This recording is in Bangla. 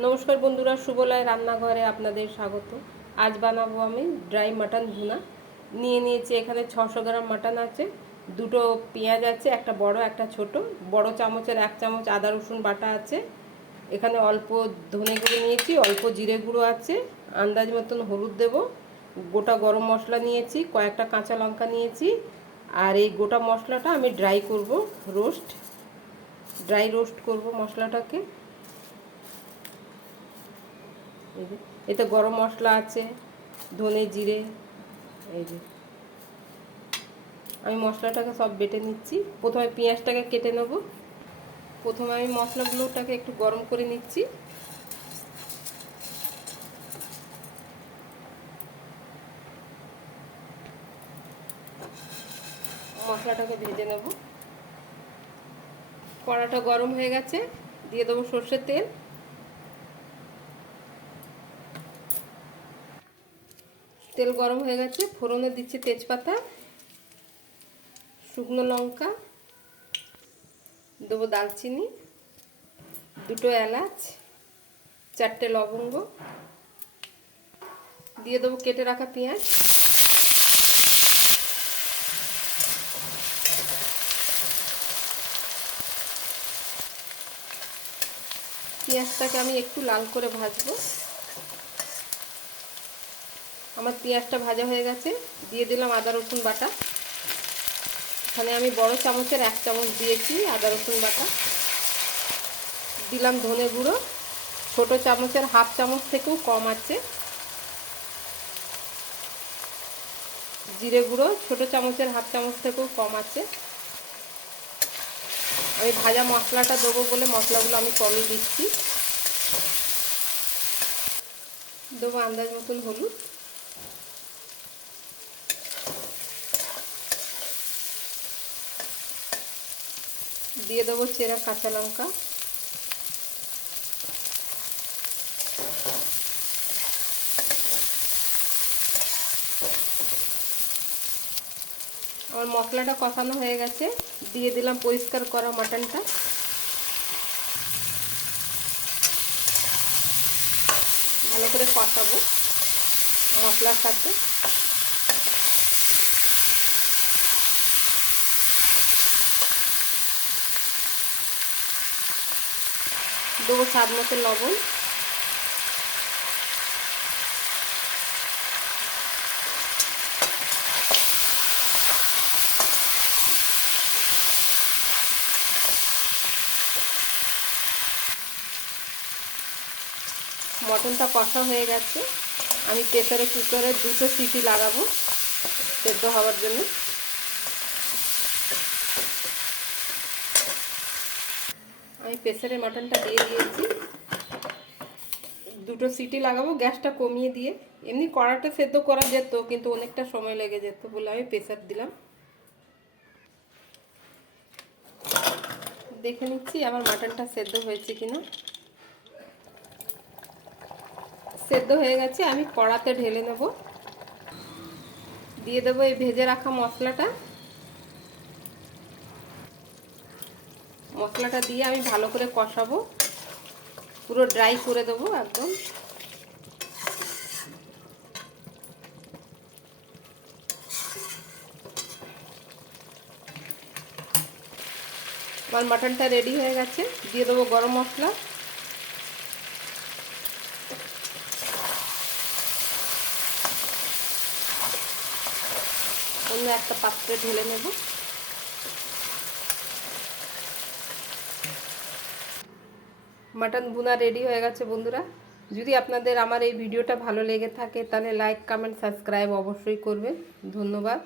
নমস্কার বন্ধুরা, সুবলয় রান্নাঘরে আপনাদের স্বাগত। আজ বানাবো আমি ড্রাই মাটন ভুনা। নিয়েছি এখানে 600 গ্রাম মাটন আছে, দুটো পেঁয়াজ আছে, একটা বড় একটা ছোট। বড় চামচের 1 চামচ আদা রসুন বাটা আছে। এখানে অল্প ধনে গুঁড়ো নিয়েছি, অল্প জিরে গুঁড়ো আছে, আন্দাজ মতন হলুদ দেব। গোটা গরম মশলা নিয়েছি, কয়েকটা কাঁচা লঙ্কা নিয়েছি। আর এই গোটা মশলাটা আমি ড্রাই রোস্ট করব মশলাটাকে। এতে গরম মশলা আছে, ধনে জিরে। এই যে আমি মশলাটাকে সব বেটে নিচ্ছি। প্রথমে পেঁয়াজটাকে কেটে নেব। প্রথমে আমি মশলাগুলোটাকে একটু গরম করে নিচ্ছি। মশলাটাকে ভেজে নেব। কড়াটা গরম হয়ে গেছে, দিয়ে দেবো সর্ষের তেল। তেল গরম হয়ে গেছে, ফোড়নে দিচ্ছি তেজপাতা, শুকনো লঙ্কা, দেবো দারচিনি, দুটো এলাচ, 4টে লবঙ্গ, দিয়ে দেবো কেটে রাখা পেঁয়াজ। পেঁয়াজটাকে আমি একটু লাল করে ভাজবো। আমার পেঁয়াজটা ভাজা হয়ে গেছে, দিয়ে দিলাম আদা রসুন বাটা। এখানে আমি বড় চামচের 1 চামচ দিয়েছি আদা রসুন বাটা। দিলাম ধনে গুঁড়ো, ছোট চামচের 1/2 চামচ থেকেও কম আছে। জিরে গুঁড়ো ছোট চামচের 1/2 চামচ থেকেও কম আছে। আমি ভাজা মশলাটা দেবো বলে মশলাগুলো আমি কমই দিচ্ছি। দেবো আন্দাজ মতন হলুদ, দিয়ে দেবো চেরা কাঁচা লঙ্কা, আমার মশলাটা কষানো হয়ে গেছে, দিয়ে দিলাম পরিষ্কার করা মাটনটা। ভালো করে কষাবো মশলার সাথে। দেবো স্বাদ মতো লবণ, মটনটা কষা হয়ে গেছে। আমি প্রেসারে কুকারে 2টো সিটি লাগাবো সেদ্ধ হওয়ার জন্য। আমি প্রেসারে মাটনটা দিয়ে দিয়েছি, 2টো সিটি লাগাবো গ্যাসটা কমিয়ে দিয়ে। এমনি কড়াতে সেদ্ধ করা যেত, কিন্তু অনেকটা সময় লেগে যেত বলে আমি প্রেসার দিলাম। দেখে নিচ্ছি আমার মাটনটা সেদ্ধ হয়েছে কিনা। সেদ্ধ হয়ে গেছে, আমি কড়াতে ঢেলে নেব। দিয়ে দেবো এই ভেজে রাখা মশলাটা। মশলাটা দিয়ে আমি ভালো করে কষাবো, পুরো ড্রাই করে দেবো একদম। আমার মাটনটা রেডি হয়ে গেছে, দিয়ে দেবো গরম মশলা, অন্য একটা পাত্রে ঢেলে নেব। মাটন ভুনা রেডি হয়ে গেছে বন্ধুরা। যদি আপনাদের আমার এই ভিডিওটা ভালো লেগে থাকে তাহলে লাইক কমেন্ট সাবস্ক্রাইব অবশ্যই করবেন। ধন্যবাদ।